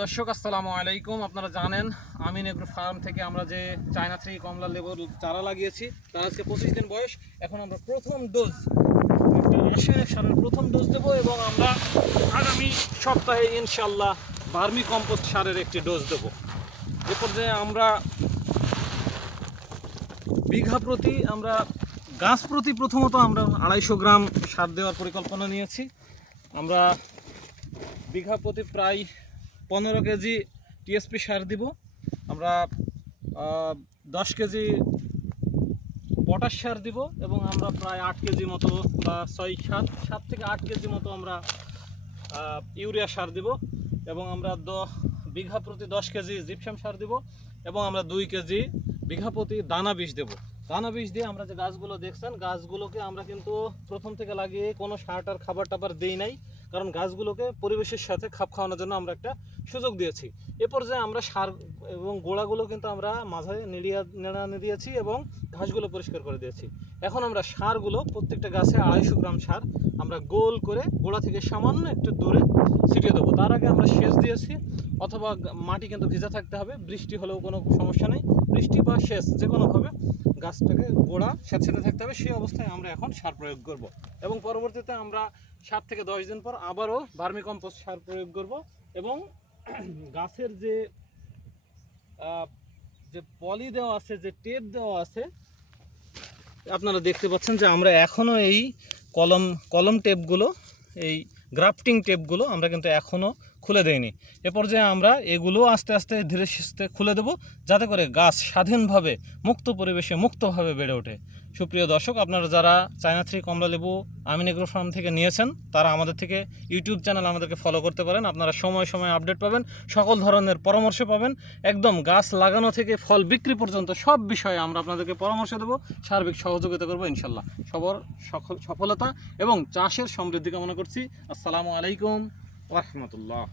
দর্শক, আসসালামু আলাইকুম। আপনারা জানেন আমিন এগ্রো ফার্ম থেকে আমরা যে চায়না থ্রি কমলা লেবুর চারা লাগিয়েছি, তার আজকে পঁচিশ দিন বয়স। এখন আমরা প্রথম ডোজ রাসায়নিক সারের প্রথম ডোজ দেবো এবং আমরা আগামী সপ্তাহে ইনশাল্লাহ ভার্মি কম্পোস্ট সারের একটি ডোজ দেবো। এ পর্যায়ে আমরা বিঘা প্রতি, আমরা গাছ প্রতি প্রথমত আমরা আড়াইশো গ্রাম সার দেওয়ার পরিকল্পনা নিয়েছি। আমরা বিঘা প্রতি প্রায় পনেরো কেজি টিএসপি সার দিব। আমরা দশ কেজি পটাশ সার দিব এবং আমরা প্রায় আট কেজি মতো, বা ছয়, সাত সাত থেকে আট কেজি মতো আমরা ইউরিয়া সার দিব এবং আমরা দ, বিঘা প্রতি দশ কেজি জিপসাম সার দিব এবং আমরা দুই কেজি বিঘা প্রতি দানা বিষ দেব। দানা বিষ দিয়ে আমরা যে গাছগুলো দেখছেন, গাছগুলোকে আমরা কিন্তু প্রথম থেকে লাগিয়ে কোনো সার টার খাবার টাবার দিই নাই। কারণ গাছগুলোকে পরিবেশের সাথে খাপ খাওয়ানোর জন্য আমরা একটা সুযোগ দিয়েছি। এ পর্যায়ে আমরা সার এবং গোড়াগুলো কিন্তু আমরা মাঝে নেড়িয়া নেড়ানে দিয়েছি এবং ঘাসগুলো পরিষ্কার করে দিয়েছি। এখন আমরা সারগুলো প্রত্যেকটা গাছে আড়াইশো গ্রাম সার আমরা গোল করে গোড়া থেকে সামান্য একটু দূরে ছিটিয়ে দেবো। তার আগে আমরা সেচ দিয়েছি। অথবা মাটি কিন্তু ভিজা থাকতে হবে, বৃষ্টি হলেও কোনো সমস্যা নেই, বৃষ্টি বা সেচ যে কোনোভাবে গাছটাকে গোড়া স্যাঁতসেঁতে থাকতে হবে, সেই অবস্থায় আমরা এখন সার প্রয়োগ করব। এবং পরবর্তীতে আমরা সাত থেকে দশ দিন পর আবারও ভার্মি কম্পোস্ট সার প্রয়োগ করব এবং গাছের যে যে পলি দেওয়া আছে, যে টেপ দেওয়া আছে, আপনারা দেখতে পাচ্ছেন যে আমরা এখনও এই কলম কলম টেপগুলো, এই গ্রাফটিং টেপগুলো আমরা কিন্তু এখনও খুলে দেয়নি। এ পর্যায়ে আমরা এগুলো আস্তে আস্তে ধীরে সুস্থে খুলে দেব, যাতে করে গাছ স্বাধীনভাবে, মুক্ত পরিবেশে মুক্তভাবে বেড়ে ওঠে। সুপ্রিয় দর্শক, আপনারা যারা চায়না থ্রি কমলা লেবু, আমিন এগ্রো ফার্ম থেকে নিয়েছেন, তারা আমাদের থেকে ইউটিউব চ্যানেল আমাদেরকে ফলো করতে পারেন। আপনারা সময় সময় আপডেট পাবেন, সকল ধরনের পরামর্শ পাবেন। একদম গাছ লাগানো থেকে ফল বিক্রি পর্যন্ত সব বিষয়ে আমরা আপনাদেরকে পরামর্শ দেবো। সার্বিক সহযোগিতা করব, ইনশাল্লাহ। সবার সফল সফলতা এবং চাষের সমৃদ্ধি কামনা করছি। আসসালামু আলাইকুম। ورحمة الله.